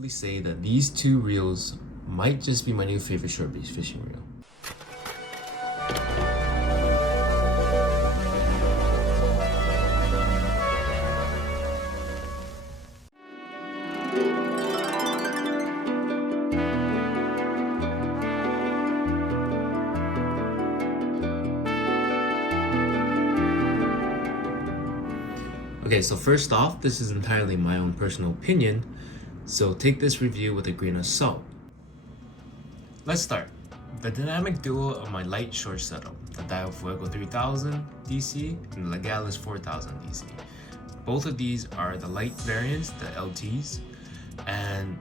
unequivocally say that these two reels might just be my new favorite short bass fishing reel. Okay, so first off, this is entirely my own personal opinion, so take this review with a grain of salt. Let's start. The dynamic duo of my light short setup, the Daiwa Fuego 3000 DC and the Legalis 4000 DC. Both of these are the light variants, the LTs, and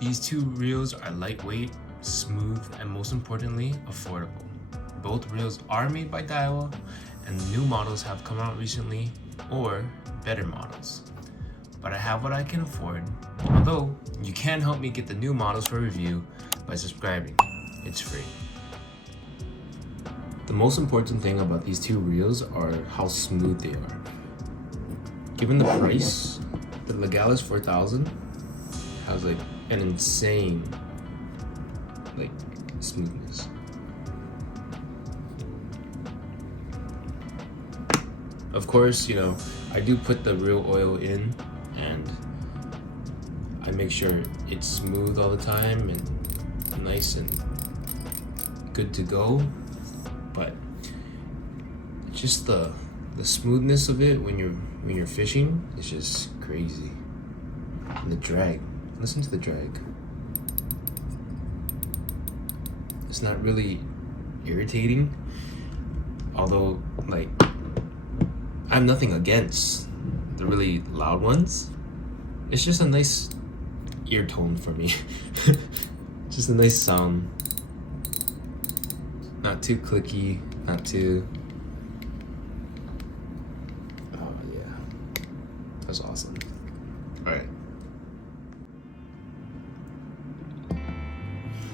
these two reels are lightweight, smooth, and most importantly, affordable. Both reels are made by Daiwa, and new models have come out recently, or better models. But I have what I can afford, although you can help me get the new models for review by subscribing. It's free. The most important thing about these two reels are how smooth they are. Given the price, the Legalis 4000 has like an insane smoothness. Of course, you know, I do put the reel oil in and I make sure it's smooth all the time and nice and good to go, but just the smoothness of it when you're fishing is just crazy. And the drag, listen to the drag. It's not really irritating, although like I have nothing against the really loud ones. It's just a nice ear tone for me. Just a nice sound. Not too clicky, not too... Oh yeah, that's awesome. Alright.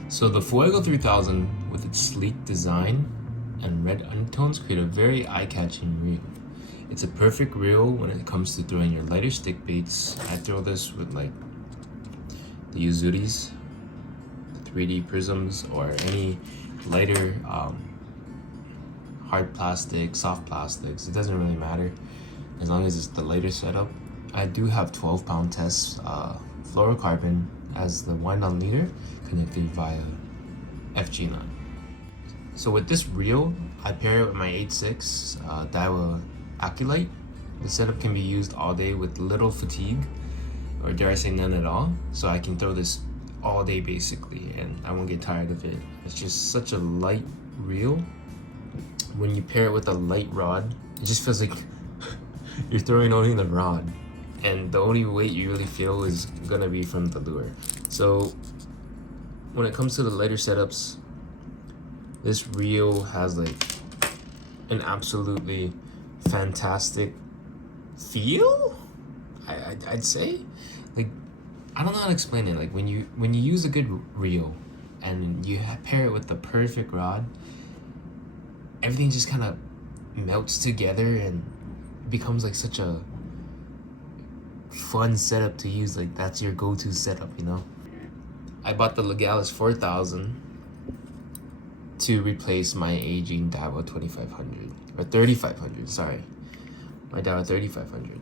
So the Fuego 3000 with its sleek design and red undertones create a very eye-catching reel. It's a perfect reel when it comes to throwing your lighter stick baits. I throw this with like the Uzuris, the 3D prisms, or any lighter hard plastic, soft plastics. It doesn't really matter as long as it's the lighter setup. I do have 12-pound test fluorocarbon as the wind-down leader connected via FG nut. So with this reel, I pair it with my 8.6 Daiwa Aculite. The setup can be used all day with little fatigue, or dare I say none at all, so I can throw this all day basically and I won't get tired of it. It's just such a light reel. When you pair it with a light rod, it just feels like you're throwing only the rod, and the only weight you really feel is gonna be from the lure. So when it comes to the lighter setups, this reel has like an absolutely fantastic feel. I'd say, like, I don't know how to explain it. Like when you use a good reel and you pair it with the perfect rod, everything just kind of melts together and becomes like such a fun setup to use. Like that's your go-to setup, you know. I bought the Legalis 4000 to replace my aging Daiwa 2500 or 3500. Sorry, my Daiwa 3500.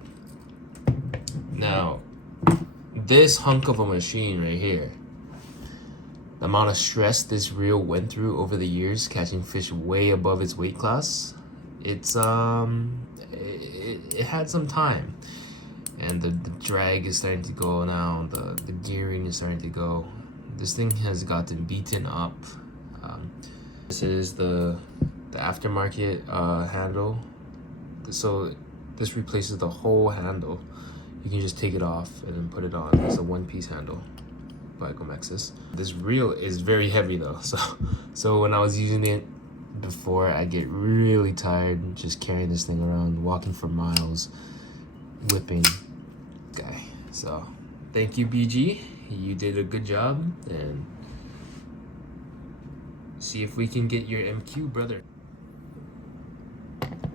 Now, this hunk of a machine right here, the amount of stress this reel went through over the years catching fish way above its weight class, it had some time, and the drag is starting to go now. The gearing is starting to go. This thing has gotten beaten up. This is the aftermarket handle. So this replaces the whole handle. You can just take it off and then put it on. It's a one-piece handle by Gomexis. This reel is very heavy though, so when I was using it before, I get really tired just carrying this thing around, walking for miles, whipping guy. So thank you, BG. You did a good job, and see if we can get your MQ, brother.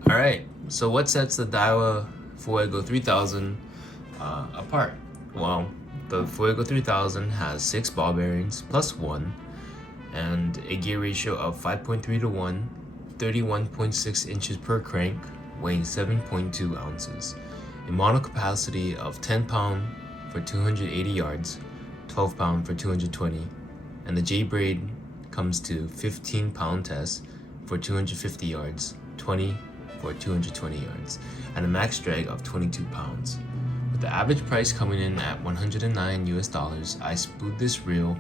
All right, so what sets the Daiwa Fuego 3000 apart? Well, The Fuego 3000 has 6 ball bearings plus 1 and a gear ratio of 5.3 to 1, 31.6 inches per crank, weighing 7.2 ounces, a mono capacity of 10 pound for 280 yards, 12 pound for 220, and the J braid comes to 15 pound test for 250 yards, 20 for 220 yards, and a max drag of 22 pounds. With the average price coming in at $109 US, I spooled this reel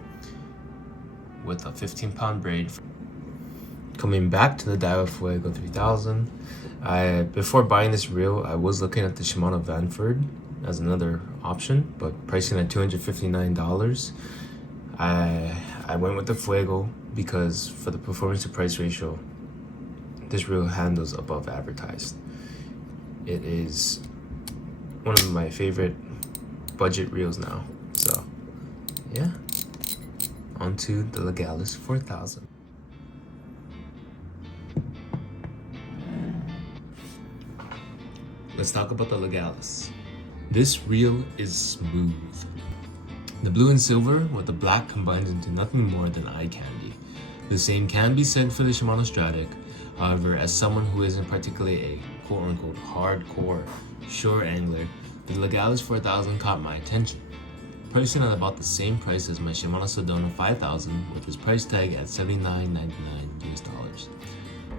with a 15-pound braid. Coming back to the Daiwa Fuego 3000, before buying this reel, I was looking at the Shimano Vanford as another option, but pricing at $259. I went with the Fuego because for the performance to price ratio, this reel handles above advertised. It is one of my favorite budget reels now. So yeah, onto the Legalis 4000. Let's talk about the Legalis. This reel is smooth. The blue and silver with the black combines into nothing more than eye candy. The same can be said for the Shimano Stratic. However, as someone who isn't particularly a quote-unquote hardcore shore angler, the Legalis 4000 caught my attention. Pricing at about the same price as my Shimano Sedona 5000, which was price tagged at $79.99 US.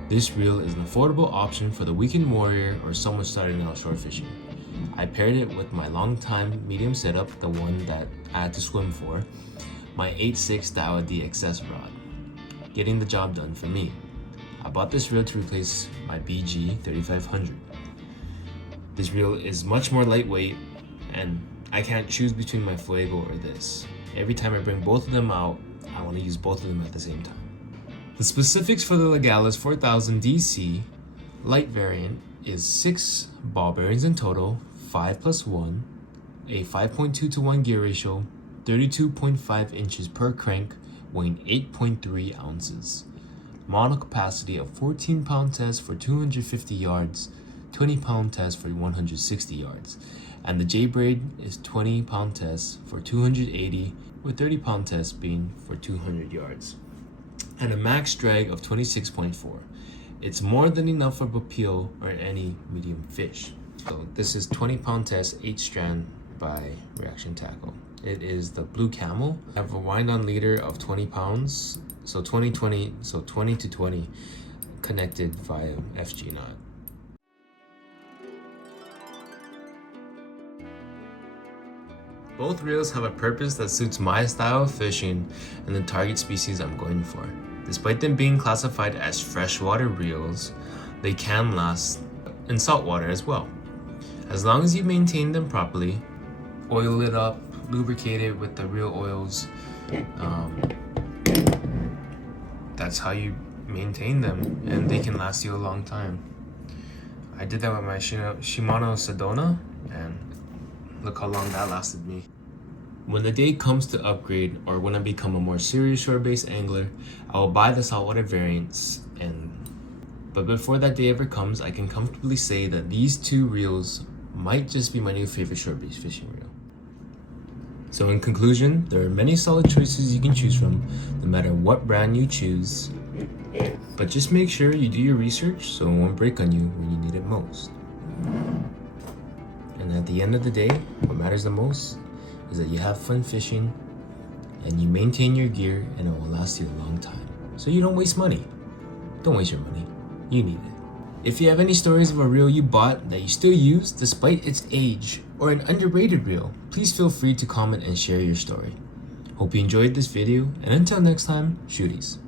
This reel is an affordable option for the weekend warrior or someone starting out shore fishing. I paired it with my long-time medium setup, the one that I had to swim for, my 8.6 Daiwa DXS rod, getting the job done for me. I bought this reel to replace my BG 3500. This reel is much more lightweight, and I can't choose between my Fuego or this. Every time I bring both of them out, I want to use both of them at the same time. The specifics for the Legalis 4000 DC light variant is 6 ball bearings in total, 5 plus 1, a 5.2 to 1 gear ratio, 32.5 inches per crank, weighing 8.3 ounces. Mono capacity of 14 pound test for 250 yards, 20 pound test for 160 yards, and the J braid is 20 pound test for 280, with 30 pound test being for 200 yards, and a max drag of 26.4. It's more than enough for appeal or any medium fish. So this is 20 pound test 8 strand by Reaction Tackle. It is the Blue Camel. I have a wind on leader of 20 pounds, so 20 to 20 connected via FG knot. Both reels have a purpose that suits my style of fishing and the target species I'm going for. Despite them being classified as freshwater reels, they can last in saltwater as well. As long as you maintain them properly, oil it up, lubricate it with the reel oils, that's how you maintain them, and they can last you a long time. I did that with my Shimano Sedona, and look how long that lasted me. When the day comes to upgrade, or when I become a more serious shore-based angler, I will buy the saltwater variants. But before that day ever comes, I can comfortably say that these two reels might just be my new favorite shore-based fishing reel. So in conclusion, there are many solid choices you can choose from, no matter what brand you choose. But just make sure you do your research so it won't break on you when you need it most. And at the end of the day, what matters the most is that you have fun fishing and you maintain your gear, and it will last you a long time. So you don't waste money. Don't waste your money. You need it. If you have any stories of a reel you bought that you still use despite its age, or an underrated reel, please feel free to comment and share your story. Hope you enjoyed this video, and until next time, shooties.